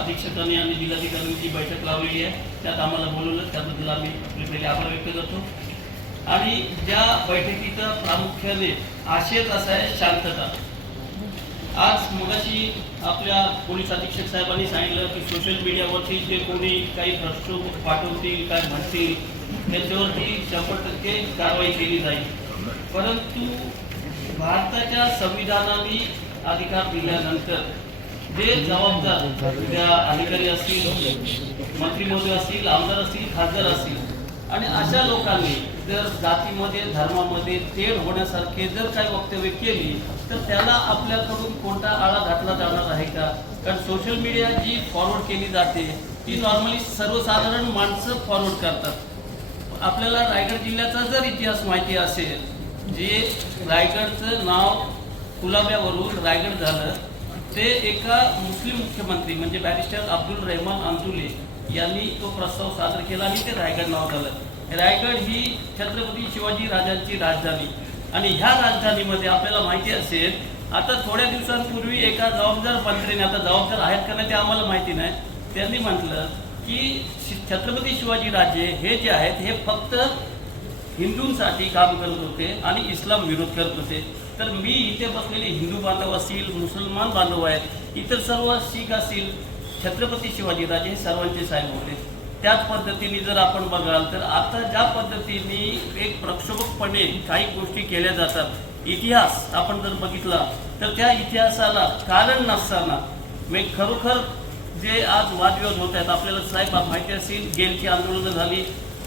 अधीक्षकांनी आणि जिल्हाधिकाऱ्यांची बैठक लावलेली आहे त्यात आम्हाला बोलवलं त्याबद्दल आम्ही आपले आभार व्यक्त करतो. आणि ज्या बैठकीचा प्रामुख्याने आशयच असा आहे शांतता. आज मगाशी आपल्या पोलीस अधीक्षक साहेबांनी सांगितलं की सोशल मीडियावरती जे कोणी काही प्रश्न पाठवतील काय म्हणतील त्यांच्यावरती शंभर टक्के कारवाई केली जाईल. परंतु भारताच्या संविधानाने अधिकार दिल्यानंतर जे जबाबदार त्या अधिकारी असतील मंत्री महोदय असतील आमदार असतील खासदार असतील. आणि अशा लोकांनी जर जातीमध्ये धर्मामध्ये तेढ होण्यासारखे जर काही वक्तव्य केली तर त्याला आपल्याकडून कोणता आळा घातला जाणार आहे का? कारण सोशल मीडिया जी फॉरवर्ड केली जाते ती नॉर्मली सर्वसाधारण माणसं फॉरवर्ड करतात. आपल्याला रायगड जिल्ह्याचा जर इतिहास माहिती असेल जे रायगडचं नाव कुलाब्यावरून रायगड झालं ते एका मुस्लिम मुख्यमंत्री म्हणजे बॅरिस्टर अब्दुल रहमान अंतुले यांनी तो प्रस्ताव सादर केला आणि ते रायगड नाव झालं रायगड ही छत्रपती शिवाजी राजांची राजधानी. आणि ह्या राजधानीमध्ये आपल्याला माहिती असेल आता थोड्या दिवसांपूर्वी एका जबाबदार मंत्र्याने आता जबाबदार आहेत का नाही ते आम्हाला माहिती नाही. त्यांनी म्हटलं की छत्रपती शिवाजी राजे हे जे आहेत हे फक्त हिंदूंसाठी काम करत होते आणि इस्लाम विरोध करत होते. तर मी इथे बसलेले हिंदू बांधव असतील मुसलमान बांधव आहेत इतर सर्व शीख असतील छत्रपती शिवाजीराजे हे सर्वांचे साहेब होते. त्याच पद्धतीने जर आपण बघाल तर आता ज्या पद्धतीने एक प्रक्षोभकपणे काही गोष्टी केल्या जातात इतिहास आपण जर बघितला तर त्या इतिहासाला कारण नसताना मी खरोखर जे आज वादविवाद होत आहेत आपल्याला साहेब माहिती असेल गेलची आंदोलनं झाली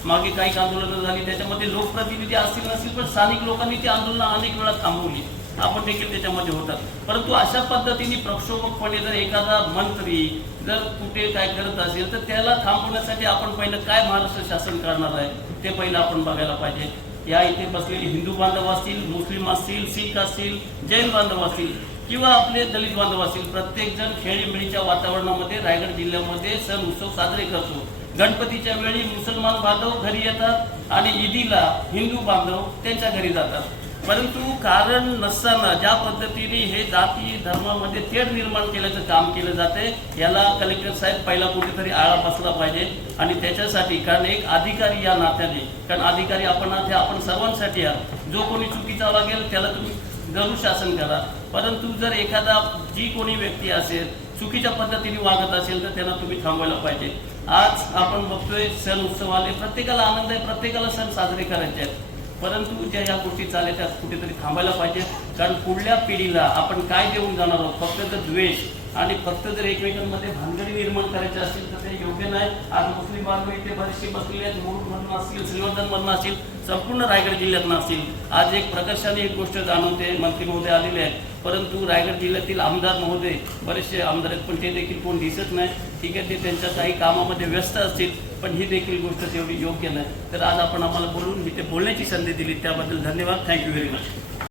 मागे काही आंदोलनं झाली त्याच्यामध्ये लोकप्रतिनिधी असतील नसतील पण स्थानिक लोकांनी ती आंदोलनं अनेक वेळा थांबवली. आपण देखील त्याच्यामध्ये होतात. परंतु अशा पद्धतीने प्रक्षोभकपणे जर एखादा मंत्री जर कुठे काय करत असेल तर त्याला थांबवण्यासाठी आपण पहिलं काय महाराष्ट्र शासन करणार आहे ते पहिलं आपण बघायला पाहिजे. या इथे बसलेले हिंदू बांधव असतील मुस्लिम असतील शीख असतील जैन बांधव असतील किंवा आपले दलित बांधव असतील प्रत्येक जण खेळीमेळीच्या वातावरणामध्ये रायगड जिल्ह्यामध्ये सण उत्सव साजरे करतो. गणपतीच्या वेळी मुसलमान बांधव घरी येतात आणि ईदीला हिंदू बांधव त्यांच्या घरी जातात. परंतु कारण नसताना ज्या पद्धतीने हे जाती धर्मामध्ये तेढ निर्माण केल्याचं काम केलं जाते याला कलेक्टर साहेब पहिला कुठेतरी आळा बसला पाहिजे. आणि त्याच्यासाठी कारण एक अधिकारी या नात्याने कारण अधिकारी आपण आपण सर्वांसाठी आहात. जो कोणी चुकीचा वागेल त्याला तुम्ही जरूर शासन करा. परंतु जर एखादा जी कोणी व्यक्ती असेल चुकीच्या पद्धतीने वागत असेल तर त्यांना तुम्ही थांबवायला पाहिजे. आज आपण बघतोय सण उत्सव आले प्रत्येकाला आनंद आहे प्रत्येकाला सण साजरे करायचे आहेत. परंतु ज्या ह्या गोष्टी चालल्या त्या कुठेतरी थांबायला पाहिजे. कारण पुढल्या पिढीला आपण काय देऊन जाणार आहोत? फक्त जर द्वेष. आणि फक्त जर एकमेकांमध्ये भानगडी निर्माण करायचे असतील तर ते योग्य नाही. आज मुस्लिम बांधव इथे बरेचसे बसलेले आहेत. मुरुडमधून असतील श्रीवर्धनमधून असतील संपूर्ण रायगड जिल्ह्यातनं असतील. आज एक प्रकर्षाने एक गोष्ट जाणवते मंत्री महोदय आलेले आहेत. परंतु रायगड जिल्ह्यातील आमदार महोदय बरेचसे आमदार आहेत पण ते देखील कोण दिसत नाही. ठीक आहे ते त्यांच्या काही कामामध्ये व्यस्त असतील पण ही देखील गोष्ट तेवढी योग्य नाही. तर आज आपण आम्हाला बोलून इथे बोलण्याची संधी दिली. त्याबद्दल धन्यवाद. Thank you very much